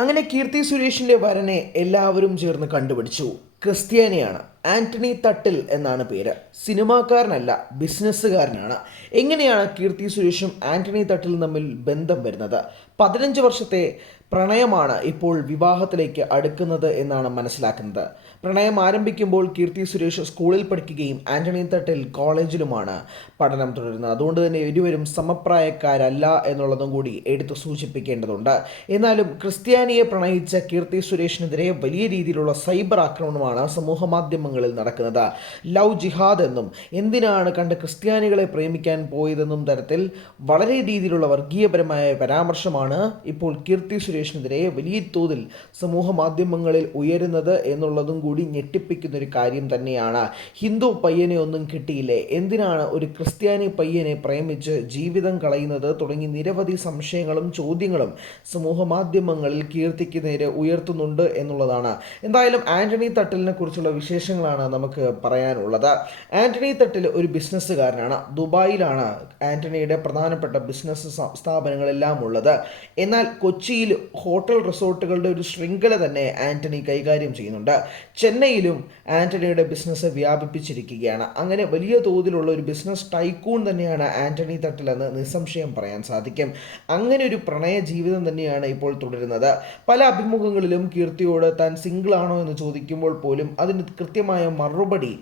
അങ്ങനെ കീർത്തി സുരേഷിന്റെ വരനെ എല്ലാവരും ചേർന്ന് കണ്ടുപിടിച്ചു. ക്രിസ്ത്യാനിയാണ്. ആന്റണി തട്ടിൽ എന്നാണ് പേര്. സിനിമാക്കാരനല്ല ബിസിനസ്സുകാരനാണ്. എങ്ങനെയാണ് കീർത്തി സുരേഷും ആന്റണി തട്ടിലും തമ്മിൽ ബന്ധം വരുന്നത്? പതിനഞ്ച് വർഷത്തെ പ്രണയമാണ് ഇപ്പോൾ വിവാഹത്തിലേക്ക് അടുക്കുന്നത് എന്നാണ് മനസ്സിലാക്കുന്നത്. പ്രണയം ആരംഭിക്കുമ്പോൾ കീർത്തി സുരേഷ് സ്കൂളിൽ പഠിക്കുകയും ആന്റണി തട്ടിൽ കോളേജിലുമാണ് പഠനം തുടരുന്നത്. അതുകൊണ്ട് തന്നെ ഇരുവരും സമപ്രായക്കാരല്ല എന്നുള്ളതും കൂടി എടുത്തു സൂചിപ്പിക്കേണ്ടതുണ്ട്. എന്നാലും ക്രിസ്ത്യാനിയെ പ്രണയിച്ച കീർത്തി സുരേഷിനെതിരെ വലിയ രീതിയിലുള്ള സൈബർ ആക്രമണമാണ് സമൂഹ മാധ്യമങ്ങളിൽ നടക്കുന്നത്. ലവ് ജിഹാദ് എന്നും എന്തിനാണ് കണ്ട് ക്രിസ്ത്യാനികളെ പ്രേമിക്കാൻ പോയതെന്നും തരത്തിൽ വളരെ രീതിയിലുള്ള വർഗീയപരമായ പരാമർശമാണ് ഇപ്പോൾ കീർത്തി സുരേഷിനെതിരെ വലിയ തോതിൽ സമൂഹ മാധ്യമങ്ങളിൽ ഉയരുന്നത് എന്നുള്ളതും കൂടി ഞെട്ടിപ്പിക്കുന്ന ഒരു കാര്യം തന്നെയാണ്. ഹിന്ദു പയ്യനെ ഒന്നും കിട്ടിയില്ലേ? എന്തിനാണ് ഒരു ക്രിസ്ത്യാനി പയ്യനെ പ്രേമിച്ച് ജീവിതം കളയുന്നത്? തുടങ്ങി നിരവധി സംശയങ്ങളും ചോദ്യങ്ങളും സമൂഹ മാധ്യമങ്ങളിൽ കീർത്തിക്ക് നേരെ ഉയർത്തുന്നുണ്ട് എന്നുള്ളതാണ്. എന്തായാലും ആന്റണി തട്ടിലിനെ കുറിച്ചുള്ള വിശേഷങ്ങളാണ് നമുക്ക് പറയാനുള്ളത്. ആന്റണി തട്ടിൽ ഒരു ബിസിനസ്സുകാരനാണ്. ദുബായിലാണ് ആന്റണിയുടെ പ്രധാനപ്പെട്ട ബിസിനസ് സ്ഥാപനങ്ങളെല്ലാം ഉള്ളത്. എന്നാൽ കൊച്ചിയിൽ ഹോട്ടൽ റിസോർട്ടുകളുടെ ഒരു ശൃംഖല തന്നെ ആന്റണി കൈകാര്യം ചെയ്യുന്നുണ്ട്. ചെന്നൈയിലും ആന്റണിയുടെ ബിസിനസ് വ്യാപിപ്പിച്ചിരിക്കുകയാണ്. അങ്ങനെ വലിയ തോതിലുള്ള ഒരു ബിസിനസ് ടൈക്കൂൺ തന്നെയാണ് ആന്റണി തട്ടിലെന്ന് നിസ്സംശയം പറയാൻ സാധിക്കും. അങ്ങനെ ഒരു പ്രണയ ജീവിതം തന്നെയാണ് ഇപ്പോൾ തുടരുന്നത്. പല അഭിമുഖങ്ങളിലും കീർത്തിയോട് താൻ സിംഗിൾ ആണോ എന്ന് ചോദിക്കുമ്പോൾ പോലും അതിന് കൃത്യമായ മറുപടി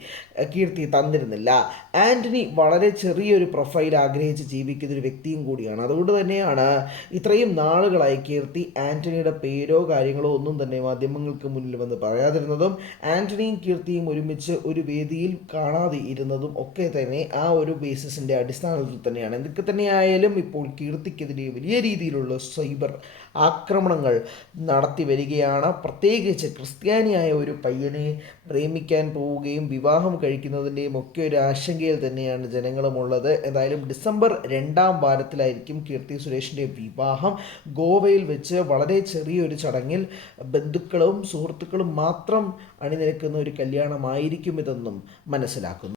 കീർത്തി തന്നിരുന്നില്ല. ആന്റണി വളരെ ചെറിയൊരു പ്രൊഫൈൽ ആഗ്രഹിച്ച് ജീവിക്കുന്ന ഒരു വ്യക്തിയും കൂടിയാണ്. അതുകൊണ്ട് തന്നെയാണ് ഇത്രയും നാളുകളായി കീർത്തി ആന്റണിയുടെ പേരോ കാര്യങ്ങളോ ഒന്നും തന്നെ മാധ്യമങ്ങൾക്ക് മുന്നിൽ വന്ന് പറയാതിരുന്നതും ആന്റണിയും കീർത്തിയും ഒരുമിച്ച് ഒരു വേദിയിൽ കാണാതെ ഇരുന്നതും ഒക്കെ തന്നെ ആ ഒരു ബേസിസിന്റെ അടിസ്ഥാനത്തിൽ തന്നെയാണ്. എന്തൊക്കെ തന്നെയായാലും ഇപ്പോൾ കീർത്തിക്കെതിരെ വലിയ രീതിയിലുള്ള സൈബർ ആക്രമണങ്ങൾ നടത്തി വരികയാണ്. പ്രത്യേകിച്ച് ക്രിസ്ത്യാനിയായ ഒരു പയ്യനെ പ്രേമിക്കാൻ പോവുകയും വിവാഹം കഴിക്കുന്നതിന്റെയും ഒക്കെ ഒരു ആശങ്കയിൽ തന്നെയാണ് ജനങ്ങളുമുള്ളത്. എന്തായാലും ഡിസംബർ രണ്ടാം വാരത്തിലായിരിക്കും കീർത്തി സുരേഷിന്റെ വിവാഹം. ഗോവയിൽ വെച്ച് വളരെ ചെറിയൊരു ചടങ്ങിൽ ബന്ധുക്കളും സുഹൃത്തുക്കളും മാത്രം അണിനിരക്കുന്ന ഒരു കല്യാണമായിരിക്കും ഇതെന്നും മനസ്സിലാക്കുന്നു.